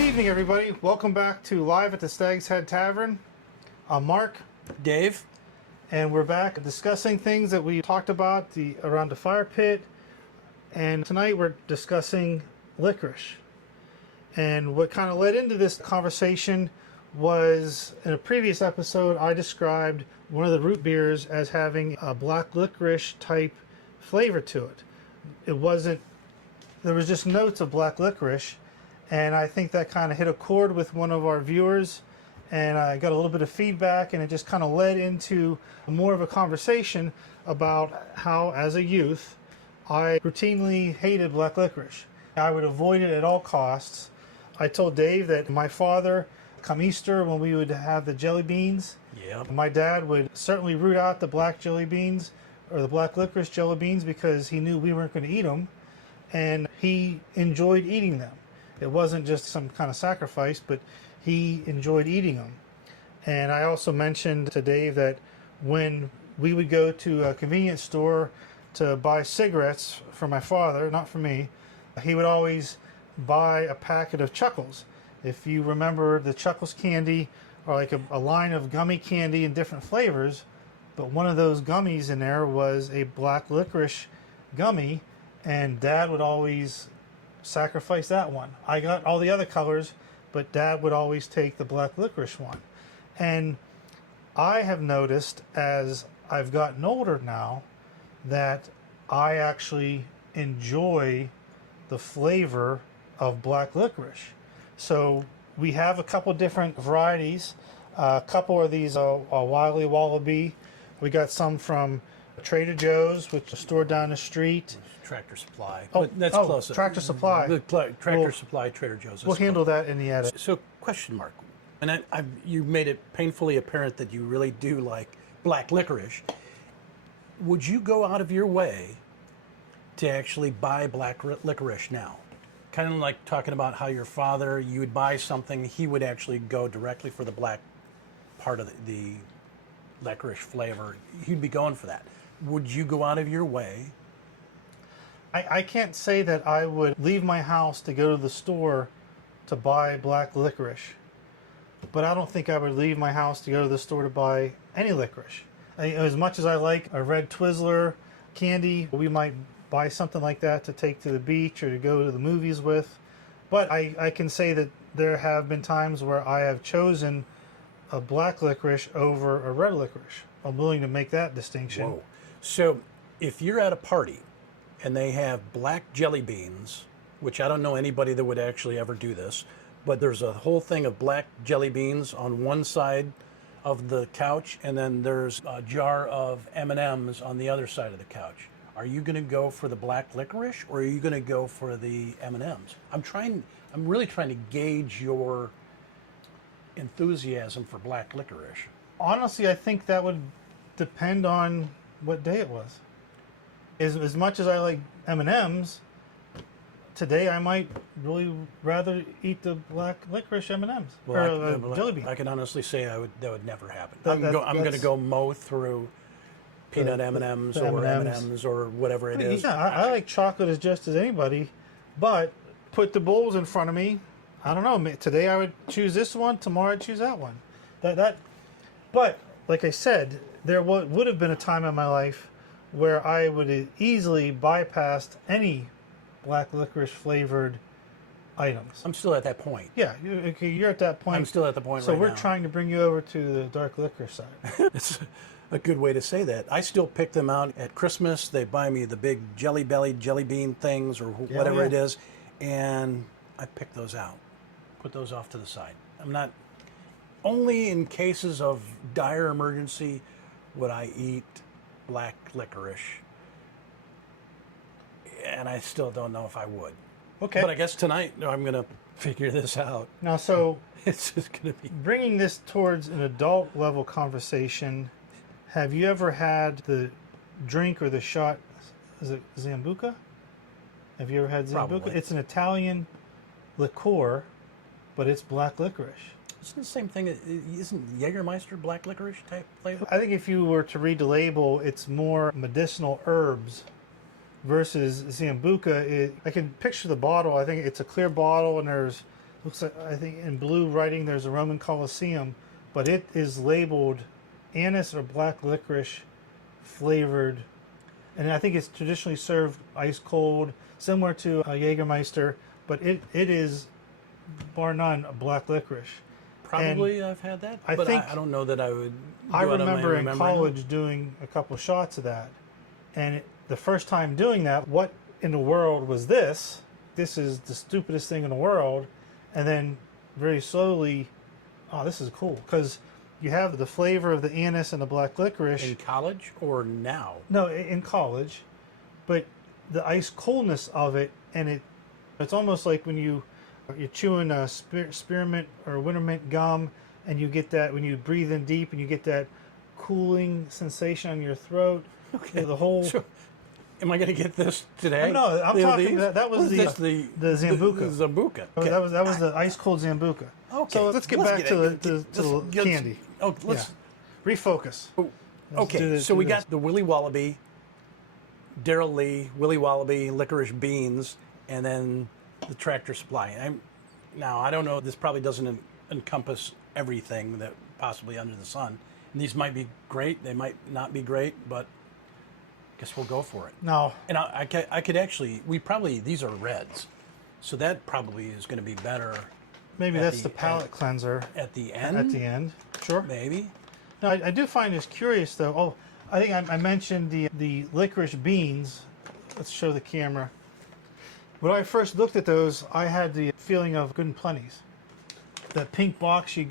evening, everybody. Welcome back to Live at the Stag's Head Tavern. I'm Mark. Dave. And we're back discussing things that we talked about around the fire pit. And tonight we're discussing licorice. And what kind of led into this conversation was, in a previous episode, I described one of the root beers as having a black licorice type flavor to it. There was just notes of black licorice. And I think that kind of hit a chord with one of our viewers, and I got a little bit of feedback, and it just kind of led into more of a conversation about how, as a youth, I routinely hated black licorice. I would avoid it at all costs. I told Dave that my father, come Easter, when we would have the jelly beans, my dad would certainly root out the black jelly beans or the black licorice jelly beans because he knew we weren't going to eat them, and he enjoyed eating them. It wasn't just some kind of sacrifice, but he enjoyed eating them. And I also mentioned to Dave that when we would go to a convenience store to buy cigarettes for my father, not for me, he would always buy a packet of Chuckles. If you remember, the Chuckles candy are like a line of gummy candy in different flavors, but one of those gummies in there was a black licorice gummy, and Dad would always sacrifice that one. I got all the other colors, but Dad would always take the black licorice one. And I have noticed as I've gotten older now that I actually enjoy the flavor of black licorice. So we have a couple different varieties. A couple of these are Wily Wallaby. We got some from Trader Joe's, which is a store down the street. Tractor Supply. But that's close. Tractor Supply. Tractor Supply, Trader Joe's. We'll handle that in the edit. So, question mark. And you made it painfully apparent that you really do like black licorice. Would you go out of your way to actually buy black licorice now? Kind of like talking about how your father, you would buy something, he would actually go directly for the black part of the licorice flavor. He'd be going for that. Would you go out of your way? I can't say that I would leave my house to go to the store to buy black licorice, but I don't think I would leave my house to go to the store to buy any licorice. As much as I like a red Twizzler candy, we might buy something like that to take to the beach or to go to the movies with. But I can say that there have been times where I have chosen a black licorice over a red licorice. I'm willing to make that distinction. Whoa. So if you're at a party and they have black jelly beans, which I don't know anybody that would actually ever do this, but there's a whole thing of black jelly beans on one side of the couch, and then there's a jar of M&Ms on the other side of the couch. Are you going to go for the black licorice, or are you going to go for the M&Ms? I'm really trying to gauge your enthusiasm for black licorice. Honestly, I think that would depend on what day it was. As much as I like M&Ms, today I might really rather eat the black licorice M&Ms jelly bean. I can honestly say that would never happen. I'm going to go mow through peanut M&Ms or M&Ms or whatever it is. Yeah, I like chocolate as just as anybody, but put the bowls in front of me. I don't know. Today I would choose this one. Tomorrow I'd choose that one. But like I said, there would have been a time in my life where I would have easily bypassed any black licorice flavored items. I'm still at that point. Yeah, you're at that point. I'm still at the point so right now. So we're trying to bring you over to the dark licorice side. It's a good way to say that. I still pick them out at Christmas. They buy me the big jelly belly jelly bean things or whatever it is, and I pick those out. Put those off to the side. I'm not, only in cases of dire emergency would I eat black licorice, and I still don't know if I would. Okay. But I guess tonight I'm going to figure this out. Now, so it's just going to be bringing this towards an adult level conversation. Have you ever had the drink or the shot? Is it Zambuca? Have you ever had Zambuca? Probably. It's an Italian liqueur, but it's black licorice. Isn't the same thing? Isn't Jägermeister black licorice type flavor? I think if you were to read the label, it's more medicinal herbs versus Zambuca. I can picture the bottle. I think it's a clear bottle, and there's looks like, I think in blue writing there's a Roman Colosseum, but it is labeled anise or black licorice flavored, and I think it's traditionally served ice cold, similar to a Jägermeister, but it is bar none a black licorice. Probably I've had that, I but think I don't know that I would. I go out on my remember in memory. college doing a couple shots of that, and the first time doing that, what in the world was this? This is the stupidest thing in the world, and then very slowly, oh, this is cool because you have the flavor of the anise and the black licorice. In college or now? No, in college, but the ice coldness of it, and it's almost like when you're chewing a spearmint or wintermint gum, and you get that when you breathe in deep, and you get that cooling sensation on your throat. Okay. The whole. So, am I going to get this today? No, I'm talking. That was What is the this? Zambuca. The Zambuca. Okay. That was the ice cold Zambuca. Okay. So let's get back to the let's- candy. Oh, let's. Refocus. Oh, Let's okay, do this- so do we this. got the Willy Wallaby, Daryl Lee, Willy Wallaby, licorice beans, and then the Tractor Supply. Now, I don't know, this probably doesn't encompass everything that possibly under the sun. And these might be great, they might not be great, but I guess we'll go for it. Now, And I could actually, these are reds, so that probably is going to be better maybe at that's the the palate cleanser at the end. at the end. Sure. Maybe. Now, I do find this curious, though. Oh, I think I mentioned the licorice beans. Let's show the camera. When I first looked at those, I had the feeling of Good and Plenty's. That pink box you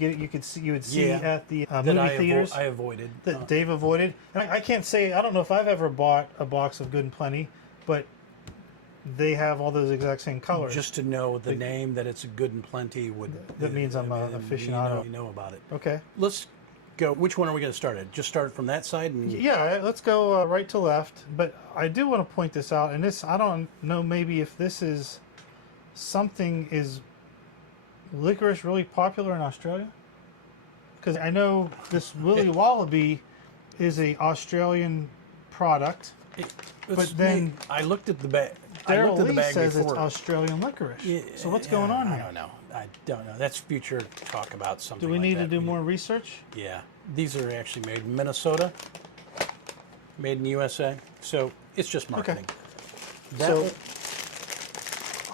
would see Yeah. at the That movie theaters. I avoided. That Dave avoided. And I can't say, I don't know if I've ever bought a box of Good and Plenty, but they have all those exact same colors. Just to know the name that it's Good and Plenty would. That means I'm an aficionado. You know about it. Okay. Let's go. Which one are we going to start at? Just start from that side. And Yeah, let's go right to left. But I do want to point this out, and this, I don't know maybe if this is something, is licorice really popular in Australia? Because I know this Willy Wallaby is a Australian product. But then I looked at the bag. I looked Daryl at the Lee bag says before. it's Australian licorice. So what's going on I here? don't know. I don't know. That's future talk about something. Do we like need to that. do more research? Yeah, these are actually made in Minnesota, made in the USA. So it's just marketing. That So one-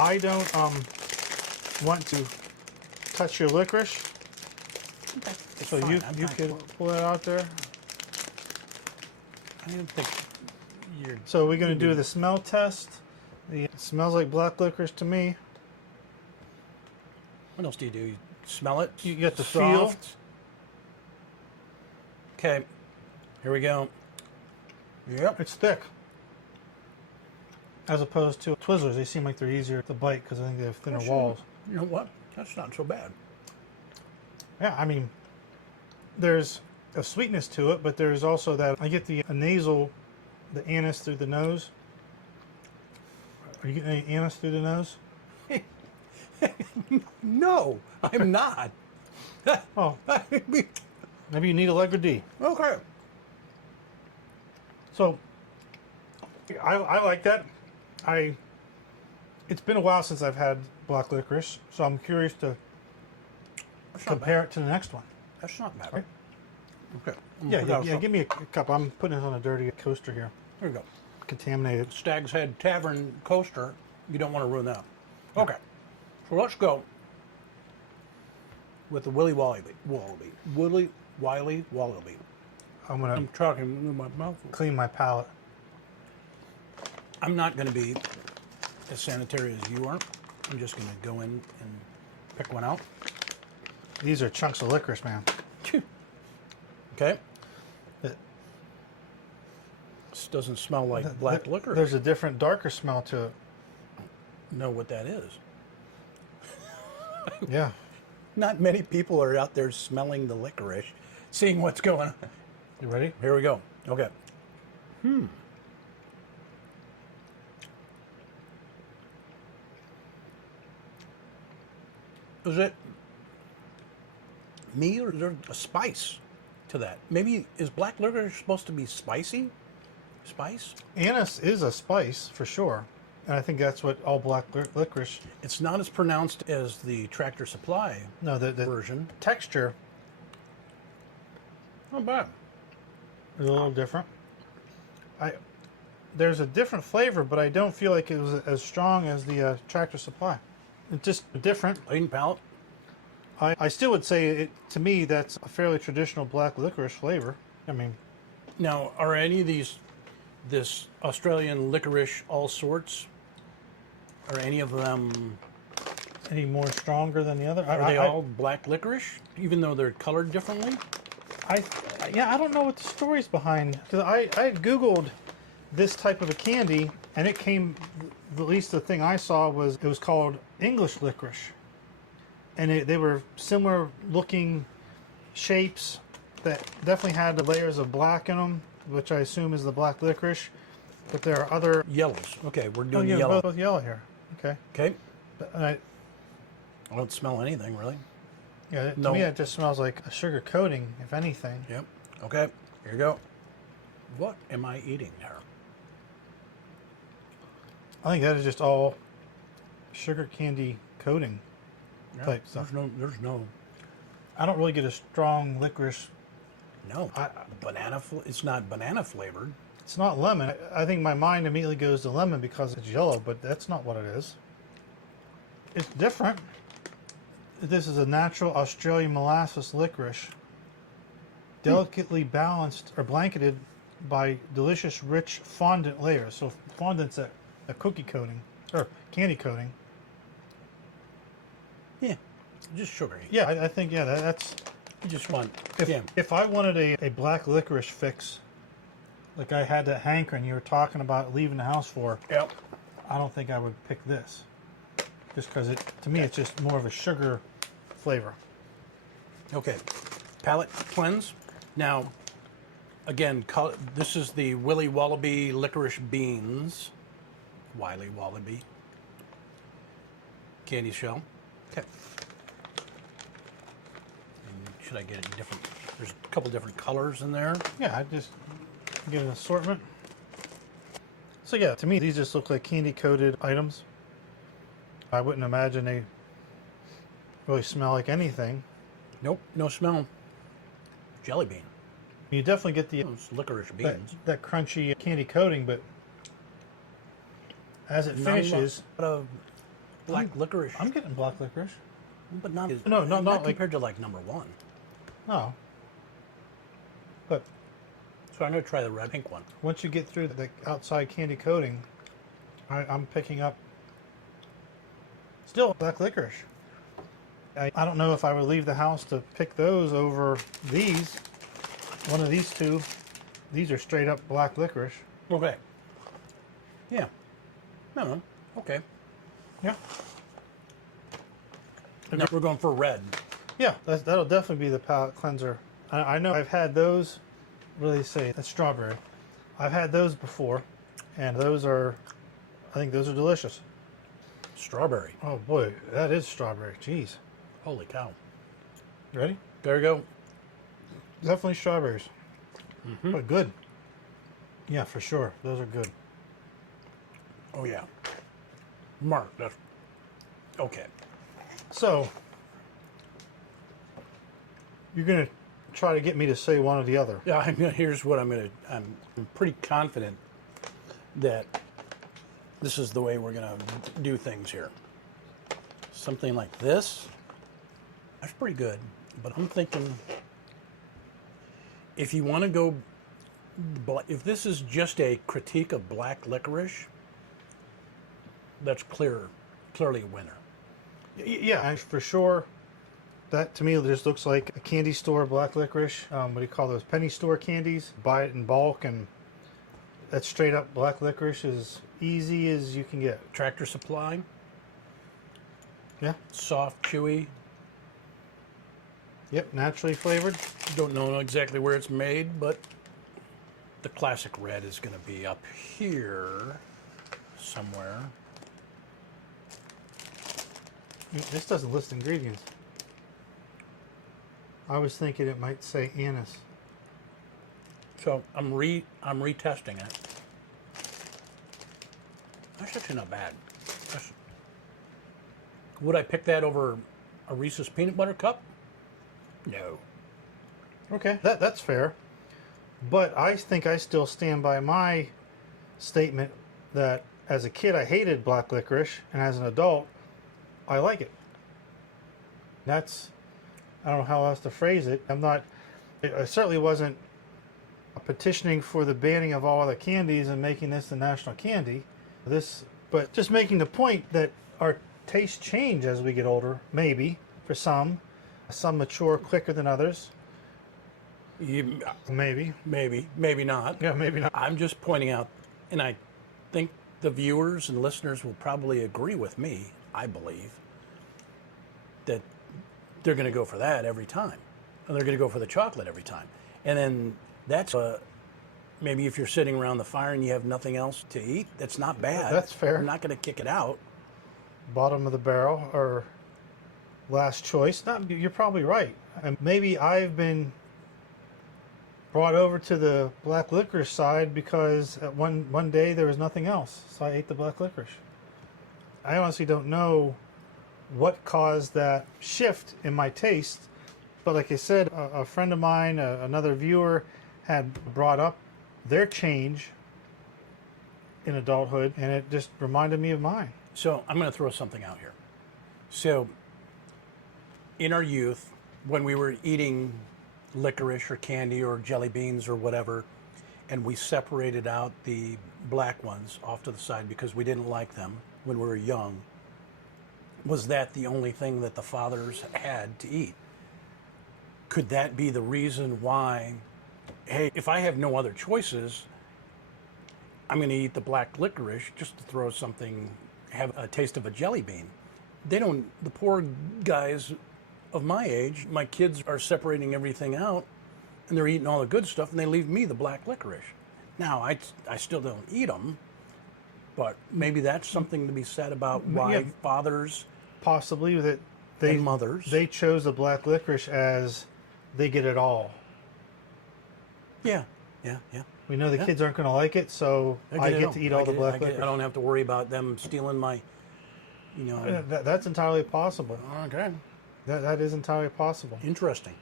I don't want to touch your licorice. it's So fine. you I'm you fine. could pull it out there. I don't think you're. So we're going to do the smell test. It smells like black licorice to me. What else do? You smell it? You get the feel. Soft. Okay, here we go. Yep. It's thick. As opposed to Twizzlers, they seem like they're easier to bite because I think they have thinner walls. You know what? That's not so bad. Yeah, I mean, there's a sweetness to it, but there's also that I get the nasal, the anise through the nose. Are you getting any anise through the nose? No, I'm not. Oh, okay. maybe you need Allegra D. So, I like that. It's been a while since I've had black licorice, so I'm curious to compare it to the next one. That's not bad. Right? Okay. Yeah, give me a cup. I'm putting it on a dirty coaster here. There you go. Contaminated. Stag's Head Tavern coaster. You don't want to ruin that. Okay. So let's go with the Willy Wallaby. Willy Wallaby. I'm going I'm to talking with my mouth. clean my palate. I'm not going to be as sanitary as you are. I'm just going to go in and pick one out. These are chunks of licorice, man. Okay. It- This doesn't smell like black licorice. There's a different, darker smell to it. Know what that is. Yeah. Not many people are out there smelling the licorice, seeing what's going on. You ready? Here we go. Okay. Is it me or is there a spice to that? Maybe is black licorice supposed to be spicy? Spice? Anise is a spice for sure. And I think that's what all black licorice. It's not as pronounced as the Tractor Supply No, the version. texture Not bad. is a little different. There's a different flavor, but I don't feel like it was as strong as the Tractor Supply. It's just different. Plain palate. I still would say, to me, that's a fairly traditional black licorice flavor. I mean, Now, are any of this Australian licorice all sorts, are any of them, any more stronger than the other? are they all black licorice, even though they're colored differently? I don't know what the story's behind. Because I had Googled this type of a candy, and it came, at least the thing I saw was, it was called English licorice. And they were similar looking shapes that definitely had the layers of black in them, which I assume is the black licorice. But there are other... Yellows. Okay, we're Oh, doing yeah, yellow. both yellow here. Okay. Okay. But I don't smell anything, really. yeah, to No. me it just smells like a sugar coating, if anything. Yep. Okay, here you go. What am I eating there? I think that is just all sugar candy coating type stuff. There's no, I don't really get a strong licorice. banana. It's not banana flavored. It's not lemon. I think my mind immediately goes to lemon because it's yellow, but that's not what it is. It's different. This is a natural Australian molasses licorice, delicately balanced or blanketed by delicious, rich fondant layers. So fondant's a cookie coating or candy coating. Yeah, just sugary. Yeah, I think that's. You just want. If I wanted a black licorice fix, like I had that hankering you were talking about leaving the house for, Yep. I don't think I would pick this. Just because to me, it's just more of a sugar flavor. Okay. Palate cleanse. Now, again, this is the Willy Wallaby licorice beans. Wiley Wallaby. Candy shell. Okay. And should I get it in different? There's a couple different colors in there. Yeah, I just get an assortment. So yeah, to me, these just look like candy coated items. I wouldn't imagine they really smell like anything. Nope, no smell. Jelly bean. You definitely get the Those licorice beans. that crunchy candy coating, but as it finishes, Not a lot of black licorice. I'm getting black licorice. but not not not like- compared to like number one. No, but So I'm gonna try the red pink one. once you get through the outside candy coating, I'm picking up still black licorice. I don't know if I would leave the house to pick those over these. One of these two, these are straight up black licorice. Okay. Yeah. No. Okay. Yeah. Now we're going for red. Yeah, that'll definitely be the palate cleanser. I know I've had those, what do they say? That's strawberry. I've had those before, and those are, I think those are delicious. Strawberry. Oh boy, that is strawberry. Jeez. Holy cow. Ready? There you go. Definitely strawberries. But good. Yeah, for sure. Those are good. Oh yeah. Mark, that's okay. So, you're going to try to get me to say one or the other. Yeah, here's what I'm pretty confident that this is the way we're gonna do things here. Something like this. That's pretty good. But I'm thinking if you want to go, if this is just a critique of black licorice, that's clearly a winner. Yeah, for sure. That to me just looks like a candy store black licorice. What do you call those? Penny store candies. Buy it in bulk, and that straight up black licorice is easy as you can get. Tractor Supply, Yeah. soft, chewy. Yep, naturally flavored. Don't know exactly where it's made, but the classic red is going to be up here somewhere. This doesn't list ingredients. I was thinking it might say anise. So I'm retesting it. That's actually not bad. That's- Would I pick that over a Reese's peanut butter cup? No. Okay, that's fair. But I think I still stand by my statement that as a kid I hated black licorice, and as an adult I like it. That's, I don't know how else to phrase it. I certainly wasn't petitioning for the banning of all other candies and making this the national candy. But just making the point that our tastes change as we get older, maybe, for some. Some mature quicker than others. Maybe. Maybe not. Yeah, maybe not. I'm just pointing out, and I think the viewers and listeners will probably agree with me, I believe, that they're going to go for that every time. And they're going to go for the chocolate every time. And then that's maybe if you're sitting around the fire and you have nothing else to eat, that's not bad. That's fair. I'm not going to kick it out. Bottom of the barrel or last choice. You're probably right. And maybe I've been brought over to the black licorice side because at one day there was nothing else, so I ate the black licorice. I honestly don't know what caused that shift in my taste, but like I said, a friend of mine, another viewer, had brought up their change in adulthood, and it just reminded me of mine. So I'm going to throw something out here. So in our youth, when we were eating licorice or candy or jelly beans or whatever, and we separated out the black ones off to the side because we didn't like them when we were young, was that the only thing that the fathers had to eat? Could that be the reason why, hey, if I have no other choices, I'm going to eat the black licorice just to throw something, have a taste of a jelly bean? The poor guys of my age, my kids are separating everything out and they're eating all the good stuff and they leave me the black licorice. Now, I still don't eat them, but maybe that's something to be said about why fathers possibly that and mothers. They chose the black licorice as they get it all. Yeah. We know the kids aren't going to like it, so I get to eat all the black licorice. I don't have to worry about them stealing my, That's entirely possible. Okay. That is entirely possible. Interesting.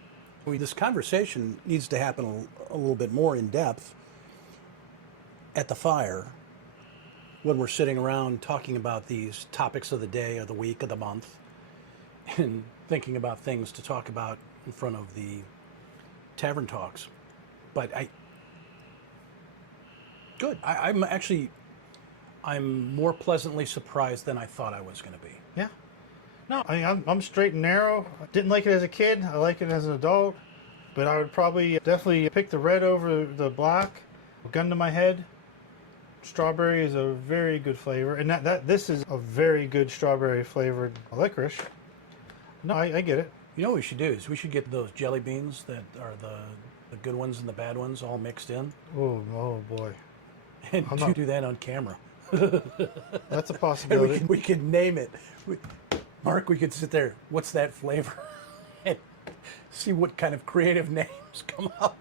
This conversation needs to happen a little bit more in depth at the fire when we're sitting around talking about these topics of the day, of the week, of the month, and thinking about things to talk about in front of the tavern talks. But I'm more pleasantly surprised than I thought I was going to be. Yeah. No, I'm straight and narrow. I didn't like it as a kid. I like it as an adult. But I would probably definitely pick the red over the black. Gun to my head. Strawberry is a very good flavor. And this is a very good strawberry flavored licorice. No, I get it. You know what we should do is we should get those jelly beans that are the good ones and the bad ones all mixed in. Oh boy. And do that on camera. That's a possibility. And we could name it. Mark, we could sit there, what's that flavor? And see what kind of creative names come up.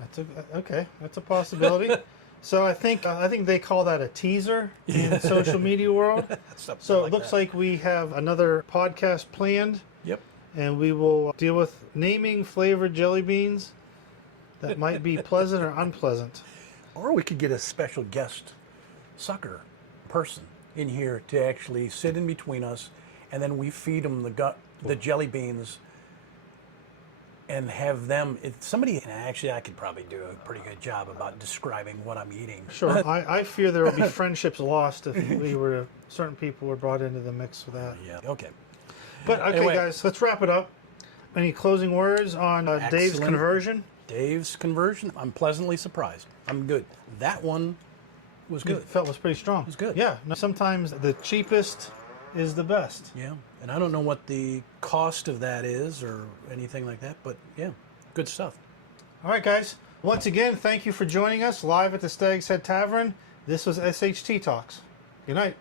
That's a possibility. So I think they call that a teaser in the social media world. So it looks like we have another podcast planned. Yep. And we will deal with naming flavored jelly beans that might be pleasant or unpleasant. Or we could get a special guest sucker person in here to actually sit in between us, and then we feed them the jelly beans and have them. Actually, I could probably do a pretty good job about describing what I'm eating. Sure. I fear there will be friendships lost if certain people were brought into the mix with that. Yeah. Okay. But okay, anyway, guys, let's wrap it up. Any closing words on Dave's conversion? Dave's conversion. I'm pleasantly surprised. I'm good. That one was good. Felt was pretty strong. It was good. Yeah. No, sometimes the cheapest is the best. Yeah. And I don't know what the cost of that is or anything like that, but yeah, good stuff. All right, guys. Once again, thank you for joining us live at the Stag's Head Tavern. This was SHT Talks. Good night.